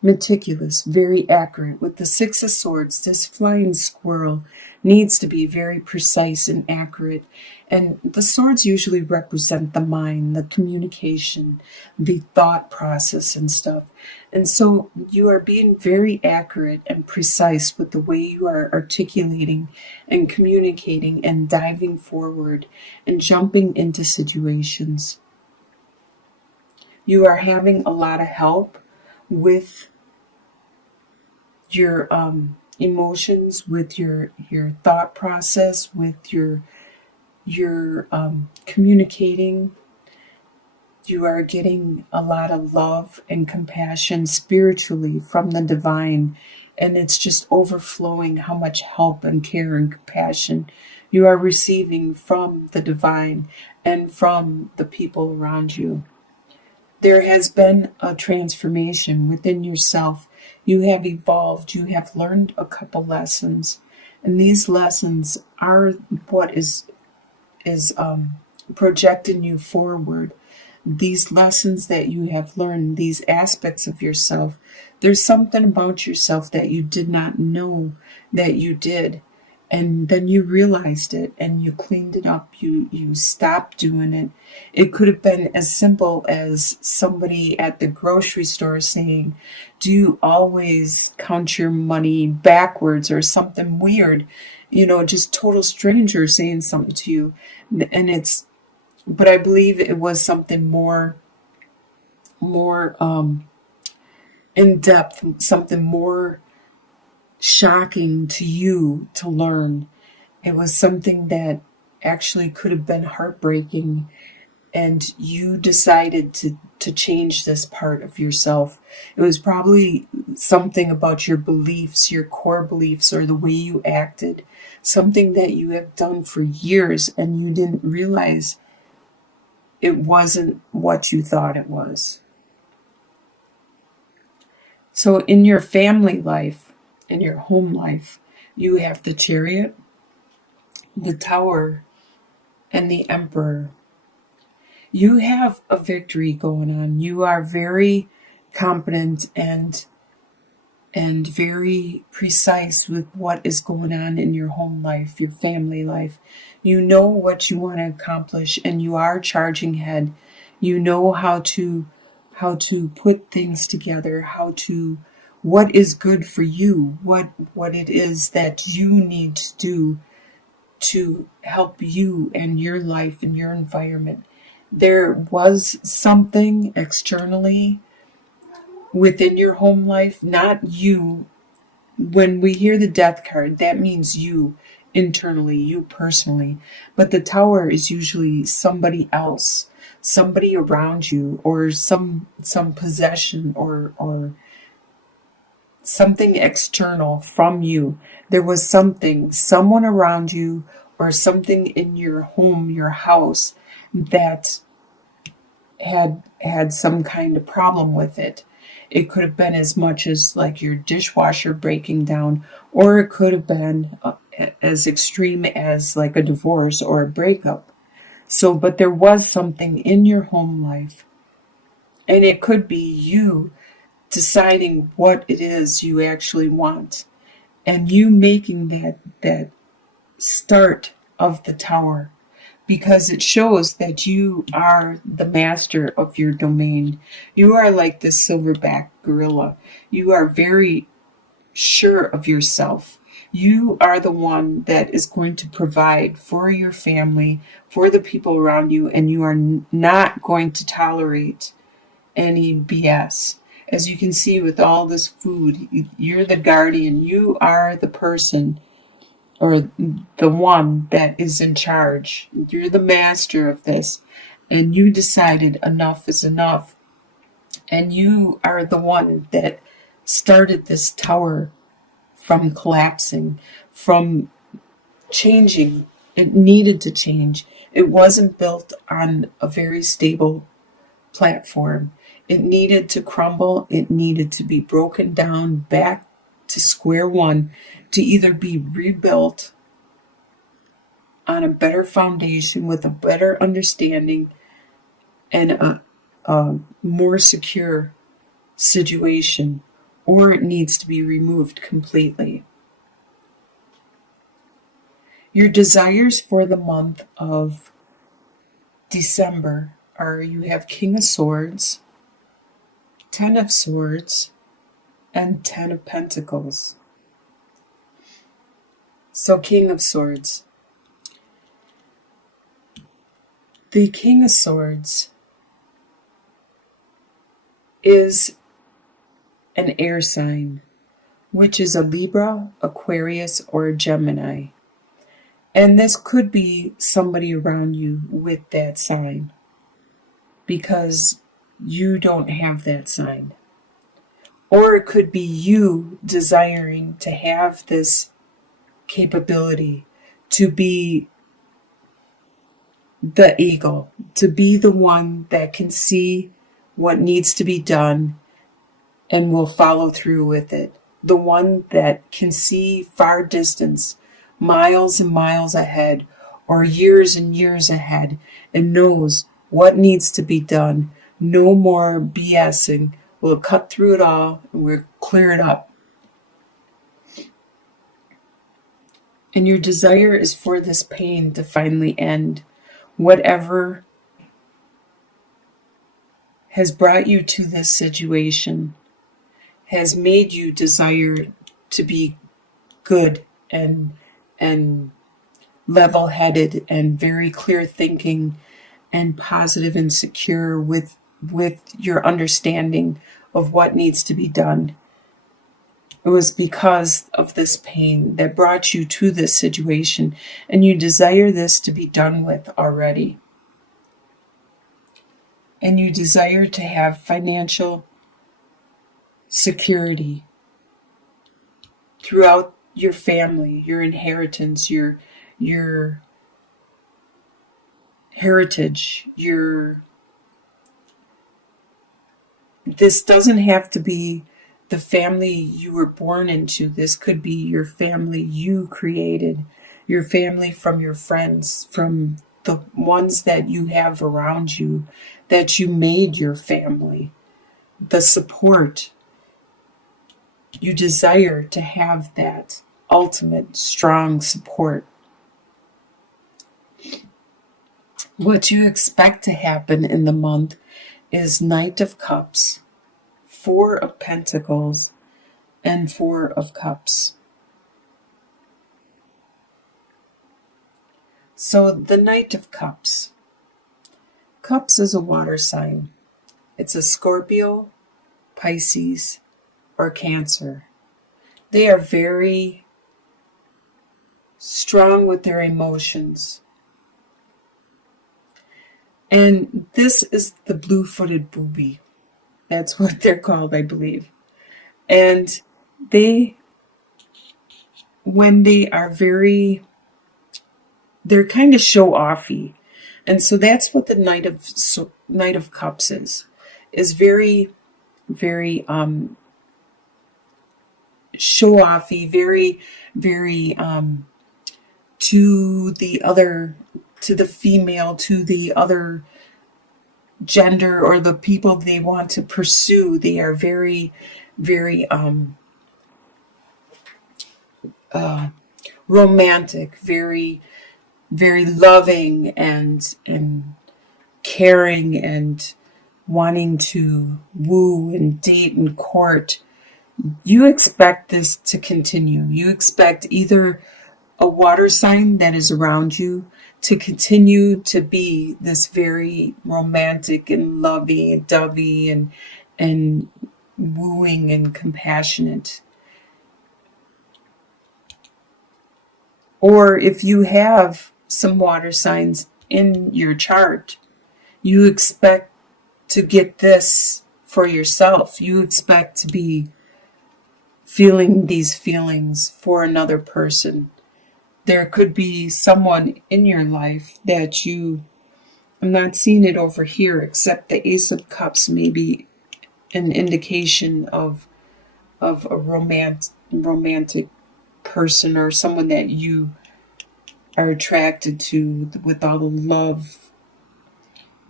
meticulous, very accurate. With the Six of Swords, this flying squirrel needs to be very precise and accurate. And the swords usually represent the mind, the communication, the thought process and stuff. And so you are being very accurate and precise with the way you are articulating and communicating and diving forward and jumping into situations. You are having a lot of help with your emotions, with your thought process, with your communicating. You are getting a lot of love and compassion spiritually from the divine, and it's just overflowing how much help and care and compassion you are receiving from the divine and from the people around you. There has been a transformation within yourself. You have evolved. You have learned a couple lessons. And these lessons are what is projecting you forward. These lessons that you have learned, these aspects of yourself, there's something about yourself that you did not know that you did. And then you realized it and you cleaned it up. You stopped doing it. It could have been as simple as somebody at the grocery store saying, "Do you always count your money backwards?" or something weird, just total stranger saying something to you. But I believe it was something more in depth, something more shocking to you to learn. It was something that actually could have been heartbreaking, and you decided to change this part of yourself. It was probably something about your beliefs, your core beliefs, or the way you acted, something that you have done for years and you didn't realize it wasn't what you thought it was. So in your family life, in your home life, you have the Chariot, the Tower, and the Emperor. You have a victory going on. You are very competent and very precise with what is going on in your home life, your family life. You know what you want to accomplish, and you are charging ahead. You know how to put things together, what is good for you, what it is that you need to do to help you and your life and your environment. There was something externally within your home life, not you. When we hear the Death card, that means you internally, you personally. But the Tower is usually somebody else, somebody around you, or some possession or something external from you. There was someone around you, or something in your home, your house, that had some kind of problem with it. It could have been as much as like your dishwasher breaking down, or it could have been as extreme as like a divorce or a breakup. So, but there was something in your home life, and it could be you deciding what it is you actually want, and you making that start of the Tower, because it shows that you are the master of your domain. You are like the silverback gorilla. You are very sure of yourself. You are the one that is going to provide for your family, for the people around you, and you are not going to tolerate any BS. As you can see with all this food, you're the guardian. You are the person, or the one that is in charge. You're the master of this, and you decided enough is enough. And you are the one that started this Tower from collapsing, from changing. It needed to change. It wasn't built on a very stable platform. It needed to crumble. It needed to be broken down back to square one, to either be rebuilt on a better foundation with a better understanding and a more secure situation, or it needs to be removed completely. Your desires for the month of December are, you have King of Swords, 10 of Swords, and 10 of Pentacles. So King of Swords. The King of Swords is an air sign, which is a Libra, Aquarius, or a Gemini. And this could be somebody around you with that sign, because you don't have that sign. Or it could be you desiring to have this capability to be the eagle, to be the one that can see what needs to be done and will follow through with it. The one that can see far distance, miles and miles ahead, or years and years ahead, and knows what needs to be done. No more BSing. We'll cut through it all and we'll clear it up. And your desire is for this pain to finally end. Whatever has brought you to this situation has made you desire to be good and level-headed and very clear thinking and positive and secure with your understanding of what needs to be done. It was because of this pain that brought you to this situation, and you desire this to be done with already. And you desire to have financial security throughout your family, your inheritance, your heritage, this doesn't have to be the family you were born into. This could be your family you created, your family from your friends, from the ones that you have around you, that you made your family, the support. You desire to have that ultimate strong support. What you expect to happen in the month is Knight of Cups, 4 of Pentacles, and 4 of Cups. So the Knight of Cups. Cups is a water sign. It's a Scorpio, Pisces, or Cancer. They are very strong with their emotions. And this is the blue-footed booby. That's what they're called, I believe. And when they are they're kind of show-offy. And so that's what the Knight of Cups is very, very show-offy, very, very to the female, to the other gender or the people they want to pursue. They are very, very romantic, very, very loving and caring and wanting to woo and date and court. You expect this to continue. You expect either a water sign that is around you to continue to be this very romantic and lovey-dovey and wooing and compassionate. Or if you have some water signs in your chart, you expect to get this for yourself. You expect to be feeling these feelings for another person. There could be someone in your life that I'm not seeing it over here, except the Ace of Cups may be an indication of a romantic person or someone that you are attracted to with all the love.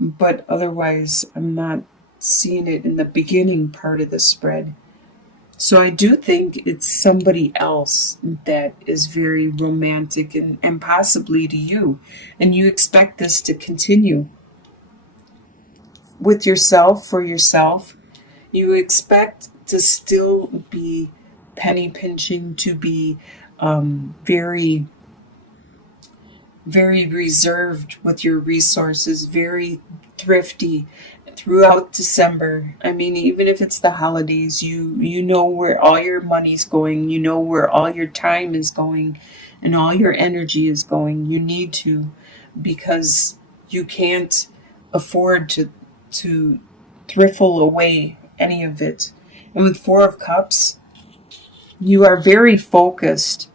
But otherwise, I'm not seeing it in the beginning part of the spread. So I do think it's somebody else that is very romantic and possibly to you. And you expect this to continue with yourself, for yourself. You expect to still be penny pinching, to be very, very reserved with your resources, very thrifty throughout December. I mean, even if it's the holidays, you know where all your money's going, you know where all your time is going and all your energy is going. You need to, because you can't afford to thriffle away any of it. And with 4 of Cups, you are very focused.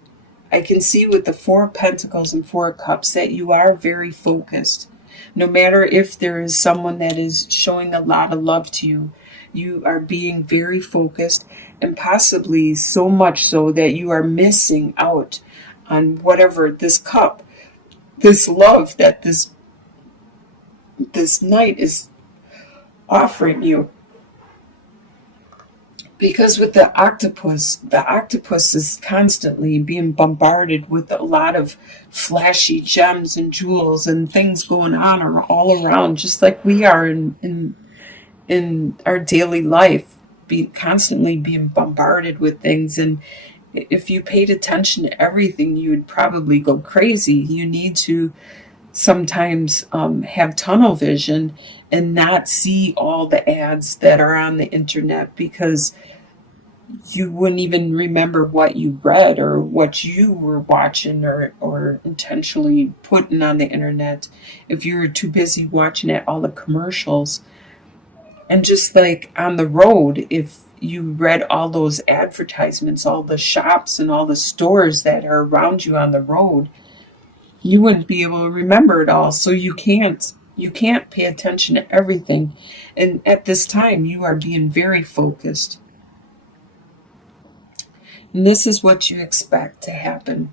I can see with the 4 of Pentacles and 4 of Cups that you are very focused. No matter if there is someone that is showing a lot of love to you, you are being very focused, and possibly so much so that you are missing out on whatever this cup, this love that this knight is offering you. Because with the octopus is constantly being bombarded with a lot of flashy gems and jewels and things going on all around, just like we are in our daily life, constantly being bombarded with things. And if you paid attention to everything, you would probably go crazy. You need to sometimes have tunnel vision and not see all the ads that are on the internet, because you wouldn't even remember what you read or what you were watching or intentionally putting on the internet if you were too busy watching all the commercials. And just like on the road, if you read all those advertisements, all the shops and all the stores that are around you on the road, you wouldn't be able to remember it all. So you can't pay attention to everything. And at this time, you are being very focused. And this is what you expect to happen.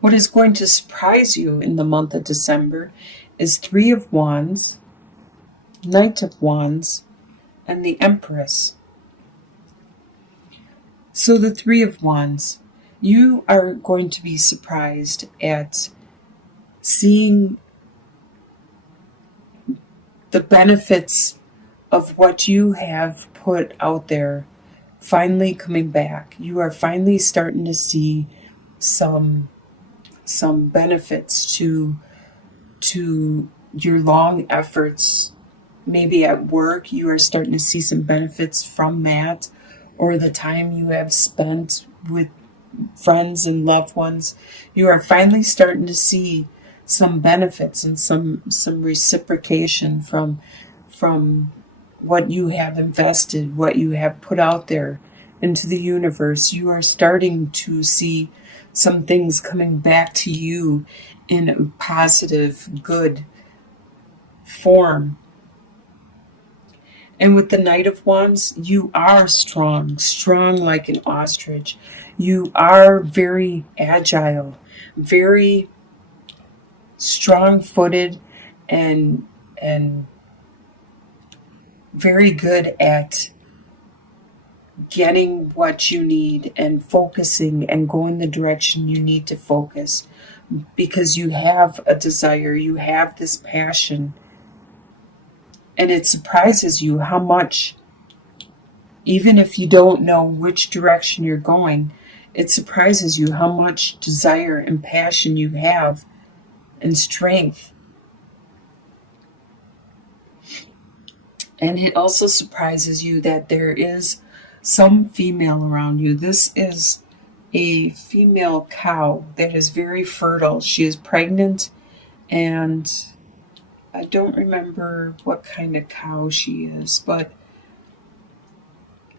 What is going to surprise you in the month of December is 3 of Wands, Knight of Wands, and the Empress. So the 3 of Wands, you are going to be surprised at seeing the benefits of what you have put out there finally coming back. You are finally starting to see some benefits to your long efforts. Maybe at work, you are starting to see some benefits from that, or the time you have spent with friends and loved ones. You are finally starting to see some benefits and some reciprocation from what you have invested, what you have put out there into the universe. You are starting to see some things coming back to you in a positive, good form. And with the Knight of Wands, you are strong like an ostrich. You are very agile, very strong-footed, and very good at getting what you need and focusing and going the direction you need to focus, because you have a desire, you have this passion. And it surprises you how much, even if you don't know which direction you're going, it surprises you how much desire and passion you have and strength. And it also surprises you that there is some female around you. This is a female cow that is very fertile. She is pregnant, and I don't remember what kind of cow she is, but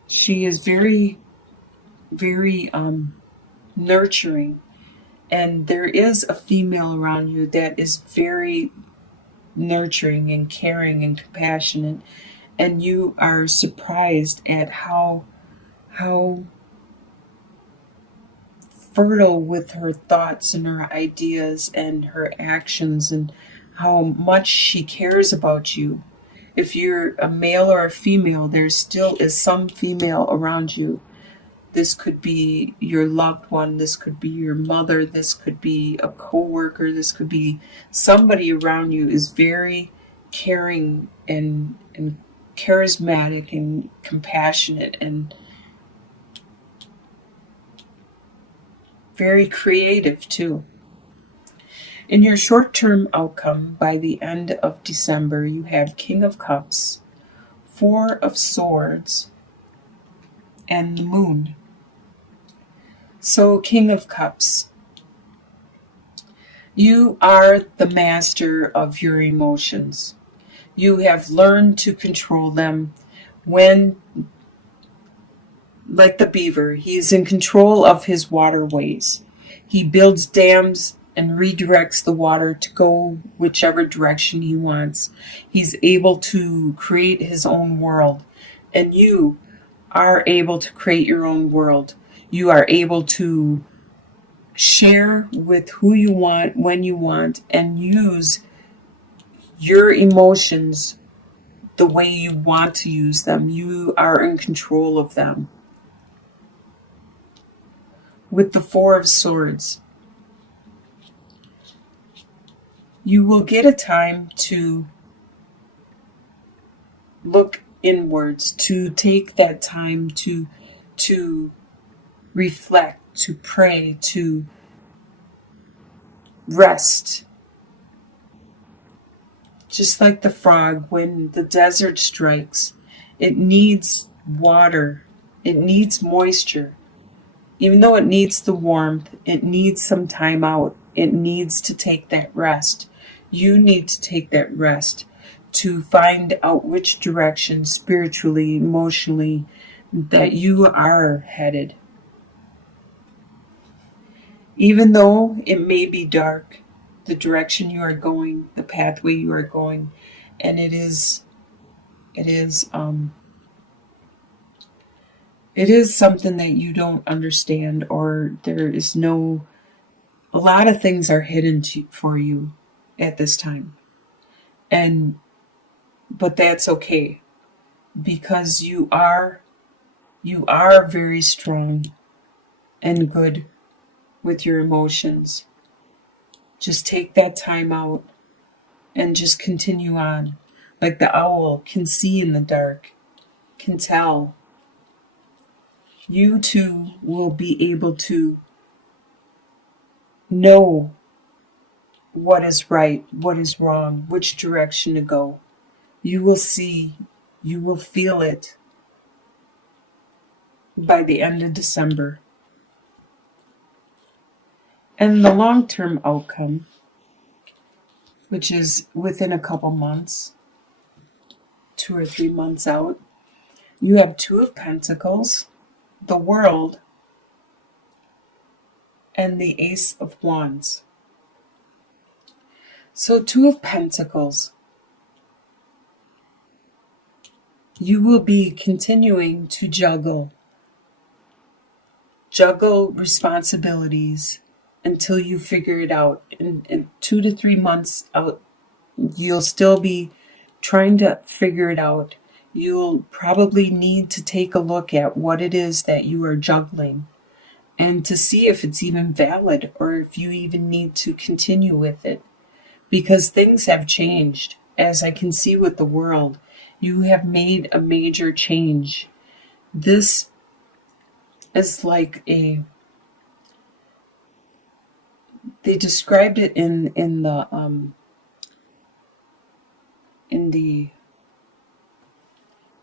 she is very, very nurturing. And there is a female around you that is very nurturing and caring and compassionate. And you are surprised at how fertile with her thoughts and her ideas and her actions, and how much she cares about you. If you're a male or a female, there still is some female around you. This could be your loved one, this could be your mother, this could be a coworker, this could be somebody around you is very caring and charismatic and compassionate and very creative too. In your short-term outcome, by the end of December, you have King of Cups, Four of Swords, and the Moon. So, King of Cups, you are the master of your emotions. You have learned to control them when, like the beaver, he is in control of his waterways. He builds dams and redirects the water to go whichever direction he wants. He's able to create his own world. And you are able to create your own world. You are able to share with who you want, when you want, and use your emotions the way you want to use them. You are in control of them. With the Four of Swords, you will get a time to look inwards, to take that time to reflect, to pray, to rest. Just like the frog, when the desert strikes, it needs water, it needs moisture. Even though it needs the warmth, it needs some time out. It needs to take that rest. You need to take that rest to find out which direction spiritually, emotionally, that you are headed. Even though it may be dark, the direction you are going, the pathway you are going, and it is something that you don't understand, or there is no, a lot of things are hidden for you at this time. But that's okay, because you are very strong and good with your emotions. Just take that time out and just continue on. Like the owl can see in the dark, can tell. You too will be able to know what is right, what is wrong, which direction to go. You will see, you will feel it by the end of December. And the long-term outcome, which is within a couple months, 2 or 3 months out, you have Two of Pentacles, the World, and the Ace of Wands. So Two of Pentacles, you will be continuing to juggle responsibilities until you figure it out. In 2 to 3 months out, you'll still be trying to figure it out. You'll probably need to take a look at what it is that you are juggling and to see if it's even valid or if you even need to continue with it. Because things have changed. As I can see with the World, you have made a major change. This is like they described it in the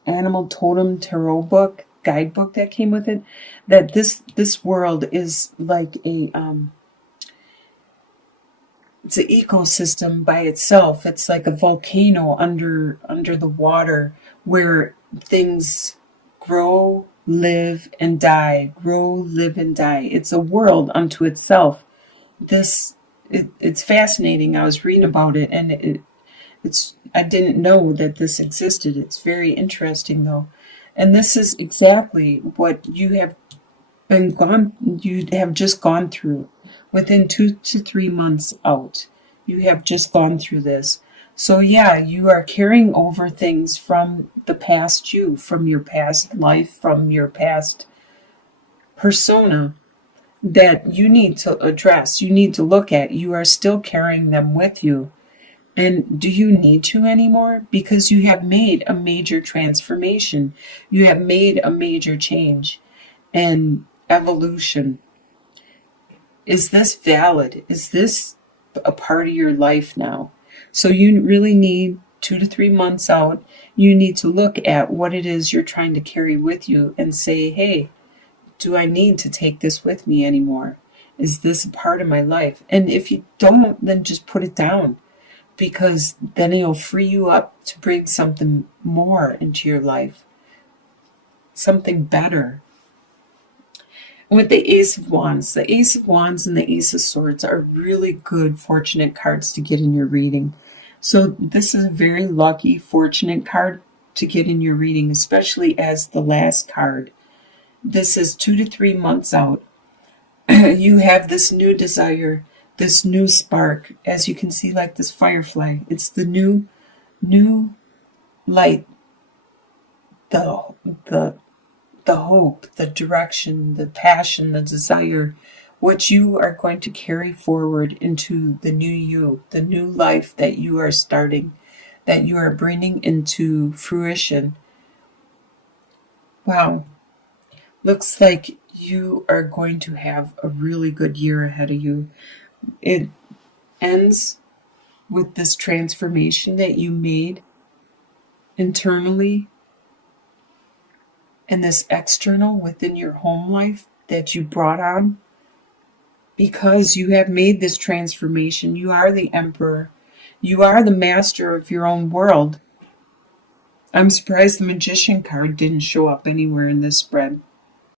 Animal Totem Tarot book, guidebook that came with it, that this world is like it's an ecosystem by itself. It's like a volcano under the water where things grow, live, and die. Grow, live, and die. It's a world unto itself. It's fascinating. I was reading about it, and I didn't know that this existed. It's very interesting, though. And this is exactly what you have just gone through. Within 2 to 3 months out, you have just gone through this. So yeah, you are carrying over things from the past you, from your past life, from your past persona that you need to address, you need to look at. You are still carrying them with you. And do you need to anymore? Because you have made a major transformation. You have made a major change and evolution. Is this valid? Is this a part of your life now? So you really need 2 to 3 months out. You need to look at what it is you're trying to carry with you and say, hey, do I need to take this with me anymore? Is this a part of my life? And if you don't, then just put it down, because then it'll free you up to bring something more into your life, something better. And with the Ace of Wands, the Ace of Wands and the Ace of Swords are really good fortunate cards to get in your reading. So this is a very lucky, fortunate card to get in your reading, especially as the last card. This is 2 to 3 months out. You have this new desire, this new spark, as you can see, like this firefly. It's the new light, the the the hope, the direction, the passion, the desire, what you are going to carry forward into the new you, the new life that you are starting, that you are bringing into fruition. Wow. Looks like you are going to have a really good year ahead of you. It ends with this transformation that you made internally and this external within your home life that you brought on, because you have made this transformation. You are the emperor. You are the master of your own world. I'm surprised the magician card didn't show up anywhere in this spread.